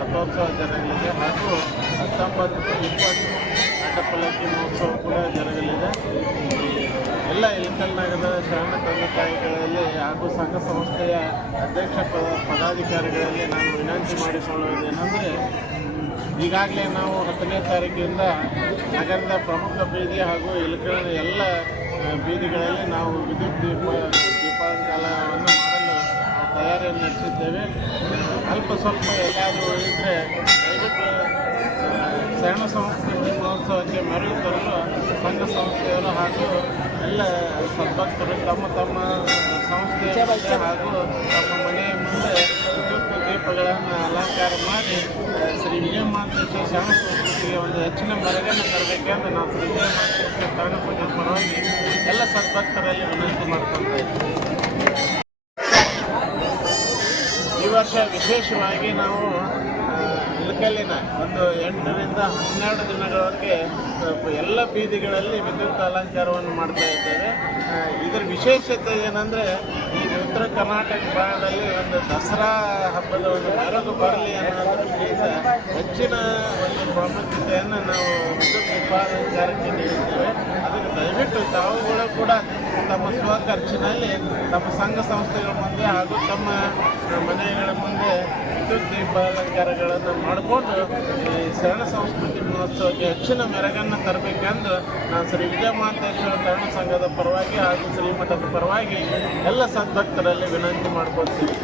ರಥೋತ್ಸವ ಜರಗಲಿದೆ ಹಾಗೂ ಹತ್ತೊಂಬತ್ತು ಇಪ್ಪತ್ತು ಅಡ್ಡಪಲ್ಲಕ್ಕಿ ಮಹೋತ್ಸವ ಕೂಡ ಜರಗಲಿದೆ ಎಲ್ಲ ಇಳಕಲ್ ನಗರದ ಶರಣ ತಂದೆ ತಾಯಿಗಳಲ್ಲಿ ಹಾಗೂ ಸಂಘ ಸಂಸ್ಥೆಯ ಅಧ್ಯಕ್ಷ ಪದ ಪದಾಧಿಕಾರಿಗಳಲ್ಲಿ ನಾನು ವಿನಂತಿ ಮಾಡಿಕೊಳ್ಳುವುದೇನೆಂದರೆ ಈಗಾಗಲೇ ನಾವು ಹತ್ತನೇ ತಾರೀಕಿನಿಂದ ನಗರದ ಪ್ರಮುಖ ಬೀದಿ ಹಾಗೂ ಇಳಕಲ್ ಎಲ್ಲ ಬೀದಿಗಳಲ್ಲಿ ನಾವು ವಿದ್ಯುತ್ ದೀಪ ದೀಪಾಲಂಕಾರವನ್ನು ಮಾಡಲು ತಯಾರಿಯನ್ನು ನಡೆಸಿದ್ದೇವೆ. ಅಲ್ಪ ಸ್ವಲ್ಪ ಎಲ್ಲಾದರೂ ಇದ್ದರೆ ದಯವಿಟ್ಟು ಶರಣ ಸಂಸ್ಕೃತಿ ಮಹೋತ್ಸವಕ್ಕೆ ಮರಳಿ ತರಲು ಸಂಘ ಸಂಸ್ಥೆಯವರು ಹಾಗೂ ಎಲ್ಲ ಸದ್ಭಕ್ತರು ತಮ್ಮ ತಮ್ಮ ಸಂಸ್ಥೆ ಹಾಗೂ ತಮ್ಮ ಮನೆಯ ಮುಂದೆ ದೀಪಗಳನ್ನು ಅಲಂಕಾರ ಮಾಡಿ ಶ್ರೀ ವಿಜಯಮಾಂತೇಶ್ವರ ಶರಣ ಸಂಸ್ಕೃತಿಗೆ ಒಂದು ಹೆಚ್ಚಿನ ಮರಗಳನ್ನು ತರಬೇಕೆಂದು ನಾವು ಶ್ರೀ ವಿಜಯಮಾಂತೇಶ್ವರ ಶರಣ ಪೂಜೆ ಪರವಾಗಿ ಎಲ್ಲ ಸದ್ಭಕ್ತರಲ್ಲಿ ವಿನಂತಿ ಇದ್ದೀವಿ. ಈ ವರ್ಷ ವಿಶೇಷವಾಗಿ ನಾವು ಇಳಕಲ್ಲಿನ ಒಂದು ಎಂಟರಿಂದ ಹನ್ನೆರಡು ದಿನಗಳವರೆಗೆ ಎಲ್ಲ ಬೀದಿಗಳಲ್ಲಿ ವಿದ್ಯುತ್ ಅಲಂಕಾರವನ್ನು ಮಾಡ್ತಾ ಇದ್ದೇವೆ. ಇದರ ವಿಶೇಷತೆ ಏನಂದರೆ, ಈ ಉತ್ತರ ಕರ್ನಾಟಕ ಭಾಗದಲ್ಲಿ ಒಂದು ದಸರಾ ಹಬ್ಬದ ಒಂದು ಮೆರಗು ಬರಲಿ ದೃಷ್ಟಿಯಿಂದ ಹೆಚ್ಚಿನ ಒಂದು ಪ್ರಾಮುಖ್ಯತೆಯನ್ನು ನಾವು ವಿದ್ಯುತ್ ದೀಪಾಲಂಕಾರಕ್ಕೆ ನೀಡಿದ್ದೇವೆ. ಅದಕ್ಕೆ ದಯವಿಟ್ಟು ತಾವುಗಳು ಕೂಡ ತಮ್ಮ ಸ್ವಖರ್ಚಿನಲ್ಲಿ ತಮ್ಮ ಸಂಘ ಸಂಸ್ಥೆಗಳ ಮುಂದೆ ಹಾಗೂ ತಮ್ಮ ಮನೆಗಳ ಮುಂದೆ ವಿದ್ಯುತ್ ದೀಪಾಲಂಕಾರಗಳನ್ನು ಮಾಡಿಕೊಂಡು ಈ ಶರಣ ಸಂಸ್ಕೃತಿ ಮಹೋತ್ಸವಕ್ಕೆ ಹೆಚ್ಚಿನ ಮೆರಗನ್ನು ತರಬೇಕೆಂದು ನಾನು ಶ್ರೀ ವಿಜಯ ವಿಜಯಮಹಾಂತೇಶ್ವರ ತರುಣ ಸಂಘದ ಪರವಾಗಿ ಹಾಗೂ ಶ್ರೀಮಠದ ಪರವಾಗಿ ಎಲ್ಲ ಸದ್ಭಕ್ತರಲ್ಲಿ ವಿನಂತಿ ಮಾಡ್ಕೊಳ್ತೀನಿ.